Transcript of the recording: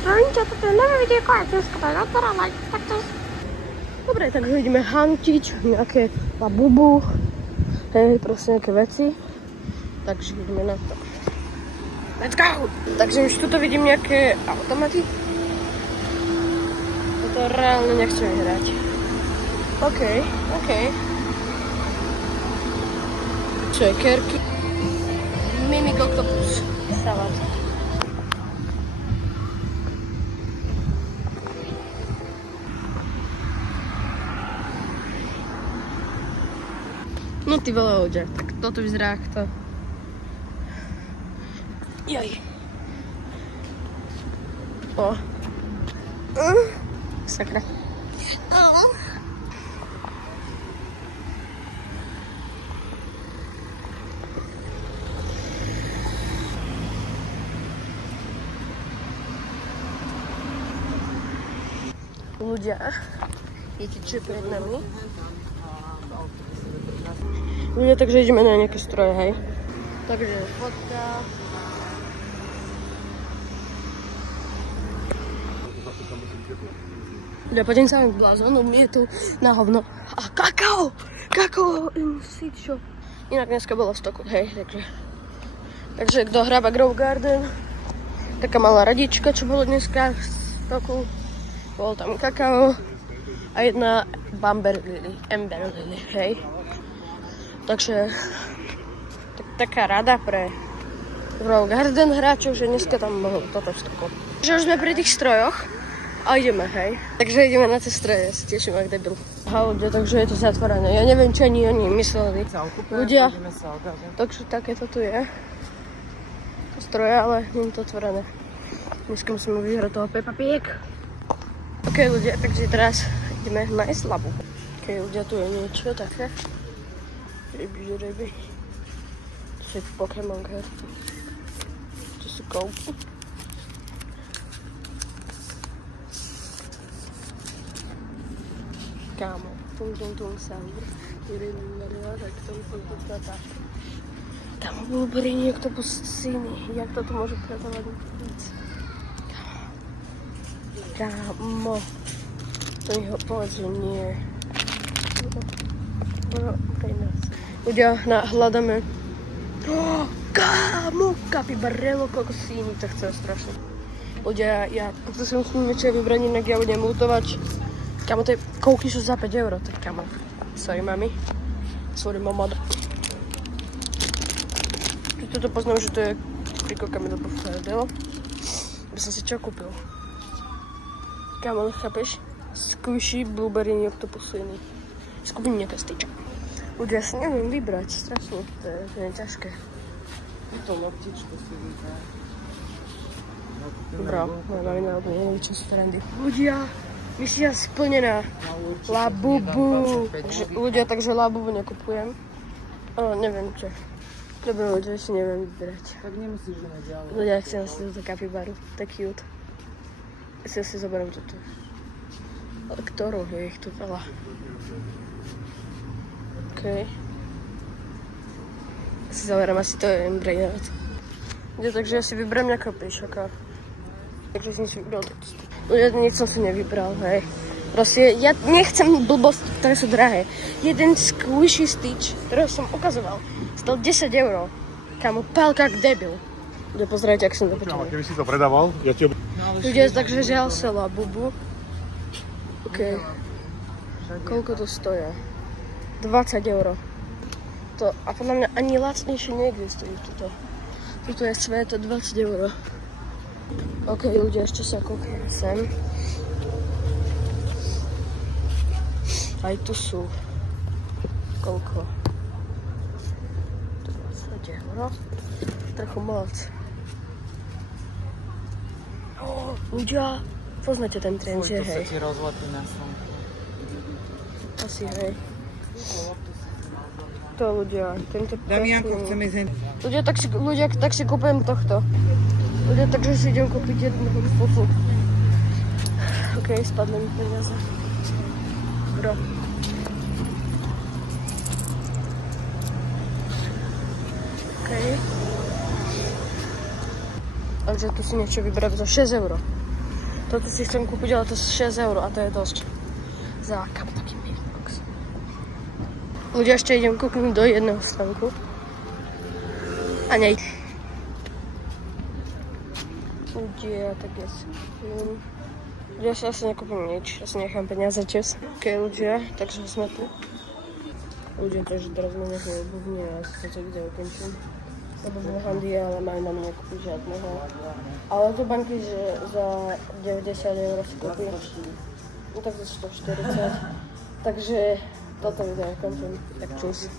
Zdravím, toto je nové videjko a dneska to je autora like, tak to... Dobre, takže ideme hantiť nejaké labubu, hej, proste nejaké veci. Takže ideme na to. Let's go! Takže už tuto vidím nejaké automaty. Toto reálne nechcem hrať. OK. Čo je kerky? Mini octopus. Salát. No ty vole ľudia, tak toto vyzerá ako to. Joj. O. Sakra. Ľudia, viete čo je pred nami? Ľudia, takže ideme na nejaké stroje, hej. Takže fotka. Ja poďme sa k blázonu, mi je tu na hovno. A kakao! Kakao! Si čo? Inak dneska bolo v stoku, hej, takže kto hrába Grow Garden, taká malá radička, čo bolo dneska v stoku. Bolo tam kakao a jedna Amber Lily, hej. Takže taká rada pre Grow Garden hráčov, že dneska tam bolo toto v stoku. Takže už sme pri tých strojoch a ideme, hej. Takže ideme na tie stroje, ja si teším jak debil. Aha, ľudia, takže je to zatvorené. Ja neviem, čo ani oni mysleli. Ľudia, takže takéto tu je. To stroje, ale nie je to otvorené. Dneska musíme vyhrať toho Peppa Pig. OK, ľudia, takže teraz ideme nájsť labu. OK, ľudia, tu je niečo také. Ryby. To sú Pokémon karty. To sú koupy. Kámo, tung sound. Tak to vypadá tak. Kámo, blueberry, octopusiny. Jak to tu môže predávať víc? Kámo. To mi ho povedz, že nie. Ľudia, hľadáme. Kámo, kapibarello, kokosíny, to chce strašne. Ľudia, ja to si musím niečo vybrať, inak ja budem lutovať. Kámo, tie kouky sú za 5 €, tak kámo. Sorry, mami. Sorry, mamada. Toto poznám, že to je prikokami do Buffaredelo. By som si čo kúpil? Kámo, chápeš? Squishy, blueberry, octopusiny. Skúpim nejaké styča. Ľudia, ja si neviem vybrať, strašne, to je ťažké. To loptičko si vybrať. Bro, moja mamina neviem, čo sú trendy. Ľudia, misia splnená. Labubu. Ľudia, takže labubu nekupujem. Neviem čo. Dobre, ľudia, si neviem vybrať. Tak nemusíš ísť ďalej. Ľudia, chcem si túto kapibaru, to je cute. Ja si zoberiem toto. Ale ktorú? Je ich tu veľa. OK. Si zoberiem asi to embrainovať. Takže ja si vyberiem nejakého pešaka. Takže som si vybral toto. Ja nič som si nevybral, hej. Proste, ja nechcem blbosti, ktoré sú drahé. Jeden squishy stitch, ktorého som ukazoval, stal 10 €. Kámo, pálka jak debil. Ľudia, pozerajte, ak som to počul. Keby si to predával, ja ti... Ľudia, takže žiaľ sa labubu. OK. Koľko to stojí? 20 €. To, a podľa mňa ani lacnejšie neexistuje tuto. Tuto je svet 20 €. OK, ľudia, ešte sa kúknem sem. Aj tu sú. Koľko? 20 €. Trochu moc. Ľudia, poznáte ten trend, že hej? To sa ti rozletí na slnku. Asi hej. To ľudia, tento Damianko, chceme ísť... Ľudia, tak si kúpujem tohto. Ľudia, takže si idem kúpiť jedného fufu. OK, spadne mi peniaze. Bro. OK. Takže tu si niečo vyberám za 6 €. Toto si chcem kúpiť, ale to je 6 € a to je dosť. Za taký Mirbox. Ľudia, ešte idem kúpiť do jedného stánku. A nej. Ľudia, tak je. Ja si asi nekúpim nič, asi nechám peniaze tiež. Ok, ľudia, takže sme tu. Ľudia, takže teraz ma nechajú obuvne a asi to video ukončím. Lebo sme handy, ale majú na mňa kúpiť žiadneho. Ale to banky, že za 90 € si kúpi. No tak za 140. Takže toto video ukončím. Tak čus.